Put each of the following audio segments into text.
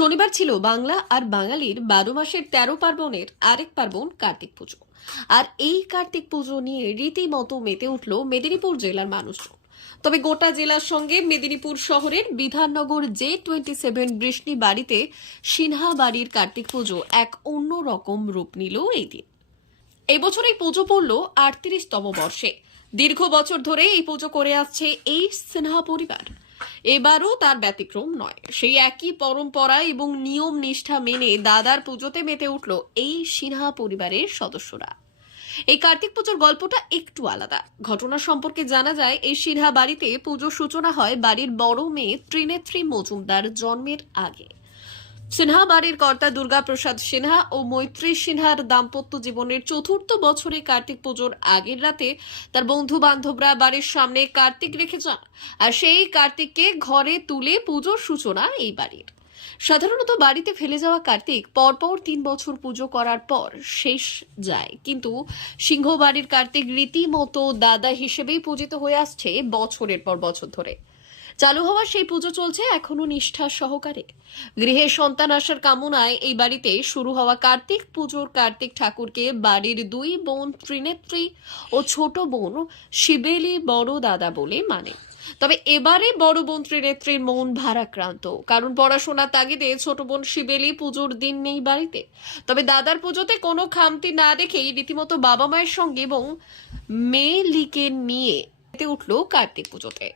শনিবার ছিল বাংলা আর বাঙালির বারো মাসের তেরো পার্বণের আরেক পার্বণ কার্তিক পুজো। আর এই কার্তিক পুজো নিয়ে রীতিমতো মেতে উঠল মেদিনীপুর জেলার মানুষজন। তবে গোটা জেলার সঙ্গে মেদিনীপুর শহরের বিধাননগর জে টোয়েন্টি সেভেন বৃষ্ণি বাড়িতে সিনহা বাড়ির কার্তিক পুজো এক অন্য রকম রূপ নিল এই দিন। এবছর এই পুজো পড়ল আটত্রিশতম বর্ষে। দীর্ঘ বছর ধরে এই পুজো করে আসছে এই সিনহা পরিবার। এবারও তার ব্যতিক্রম নয়। সেই একই পরম্পরা এবং নিয়ম নিষ্ঠা মেনে দাদার পুজোতে মেতে উঠল এই সিনহা পরিবারের সদস্যরা। এই কার্তিক পুজোর গল্পটা একটু আলাদা। ঘটনা সম্পর্কে জানা যায়, এই সিনহা বাড়িতে পুজোর সূচনা হয় বাড়ির বড় মেয়ে ত্রিনেত্রী মজুমদার জন্মের আগে। সিনহা বাড়ির কর্তা দুর্গা প্রসাদ সিনহা ও মৈত্রী সিনহার দাম্পত্য জীবনের চতুর্থ বছরে কার্তিক পুজোর আগের রাতে তার বন্ধু বান্ধবরা বাড়ির সামনে কার্তিক রেখে যান। আর সেই কার্তিককে ঘরে তুলে পুজোর সূচনা এই বাড়ির। সাধারণত বাড়িতে ফেলে যাওয়া কার্তিক পরপর তিন বছর পুজো করার পর শেষ যায়। কিন্তু সিংহ বাড়ির কার্তিক রীতিমতো দাদা হিসেবেই পূজিত হয়ে আসছে বছরের পর বছর ধরে। চালু হওয়া সেই পুজো চলছে এখনও নিষ্ঠা সহকারে। গৃহে সন্তান আসার কামনায় এই বাড়িতে শুরু হওয়া কার্তিক পুজোর কার্তিক ঠাকুরকে বাড়ির দুই বোন ত্রিনেত্রী ও ছোট বোন শিবেলি বড় দাদা বলে মানে। তবে এবারে বড় বোন ত্রিনেত্রীর মন ভারাক্রান্ত, কারণ পড়াশোনার তাগিদে ছোট বোন শিবেলি পুজোর দিন নেই বাড়িতে। তবে দাদার পুজোতে কোনো খামতি না রেখেই রীতিমতো বাবা মায়ের সঙ্গে এবং মেয়ে লিকে নিয়ে মেতে উঠল কার্তিক পুজোতে।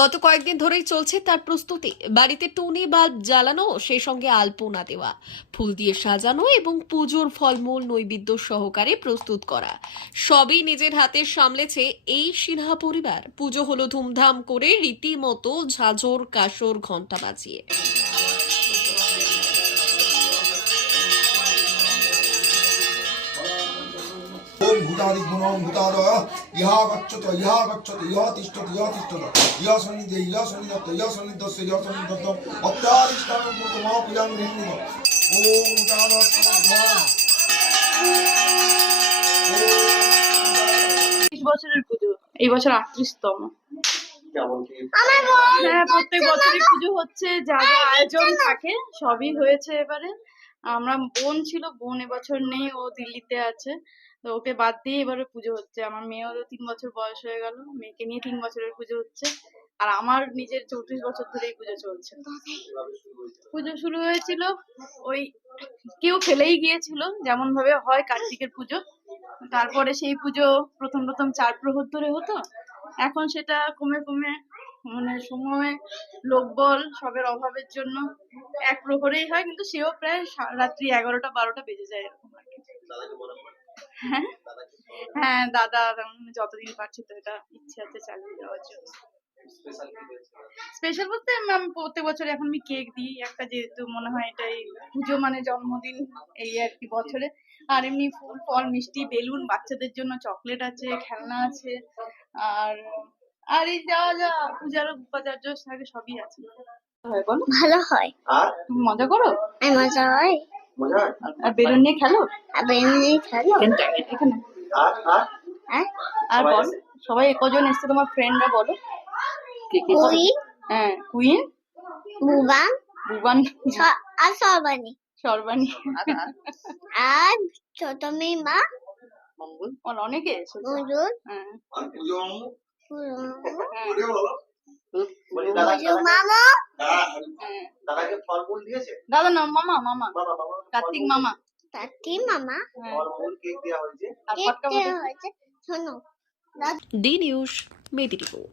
গত কয়েকদিন ধরেই চলছে তার প্রস্তুতি। বাড়িতে টুনি, বাল্ব জ্বালানো, সেই সঙ্গে আলপনা দেওয়া, ফুল দিয়ে সাজানো এবং পুজোর ফলমূল, নৈবেদ্য সহকারে প্রস্তুত করা। সবই নিজের হাতে সামলেছে এই সিনহা পরিবার। পুজো হলো ধুমধাম করে রীতিমতো ঝাঁঝর কাসর ঘণ্টা বাজিয়ে। ওম ভূতাদি গুণ ভূতাদয় ইহা গচ্ছত ইহা গচ্ছত ইহা তিষ্ঠত ইহা তিষ্ঠত ইহা সন্নিধে ইহা সন্নিধত্ত ইহা সন্নিধস্য ইহা সন্নিধত্ত অত্যাদিষ্টান মূর্ত মহাপূজাং নির্মিত ওম তাদয় বছরের পুজো এই বছর আটত্রিশতম। হ্যাঁ প্রত্যেক বছরই পুজো হচ্ছে যা যা আয়োজন থাকে সবই হয়েছে এবারে। আমরা বোন ছিল বোন এবছর নেই ও দিল্লিতে আছে। তো ওকে বাদ দিয়ে এবারে পুজো হচ্ছে। আমার মেয়েরও তিন বছর বয়স হয়ে গেল মেয়েকে নিয়ে তিন বছরের পুজো হচ্ছে। আর আমার নিজের চৌত্রিশ বছর ধরে এই পুজো চলছে। পুজো শুরু হয়েছিল ওই কেউ ফেলেই গিয়েছিল যেমন ভাবে হয় কার্তিকের পুজো। তারপরে সেই পুজো প্রথম প্রথম চার প্রহর ধরে হতো। এখন সেটা কমে কমে মানে সময় লোকবল সবের অভাবের জন্য এক প্রহরেই হয় কিন্তু সেও প্রায় রাত্রি এগারোটা বারোটা বেজে যায় এরকম আর কি। হ্যাঁ? হ্যাঁ দাদা যতদিন পারছে তো এটা ইচ্ছে আছে চালিয়ে যাওয়ার জন্য। স্পেশাল বলতে আমি প্রত্যেক বছর এখন আমি কেক দিই। একটা যেহেতু মনে হয় এটাই পুজো মানে জন্মদিন এই আর কি বছরে। আর এমনি ফুল ফল মিষ্টি বেলুন বাচ্চাদের জন্য চকলেট আছে খেলনা আছে আর আর এই যা যা পূজার উপাচার্য থাকে সবই আছে। ভালো হয়। তুমি মজা করো? আর মজা হয়? আর বেলুন নিয়ে খেলো? আর এমনি খেলো। এখানে হ্যাঁ? আর বল সবাই কজন এসছে তোমার ফ্রেন্ডরা বলো? কে কে কুই হ্যাঁ কুইন? বুবান বুবান আর সর্বাণী। সর্বাণী। আর ছোট মেয়ে মা বল অনেকে মজুর হ্যাঁ। মামা। হ্যাঁ। দিয়েছে? দাদা না মামা মামা। কার্তিক মামা। কাকি মামা। হ্যাঁ। D news Medinipur.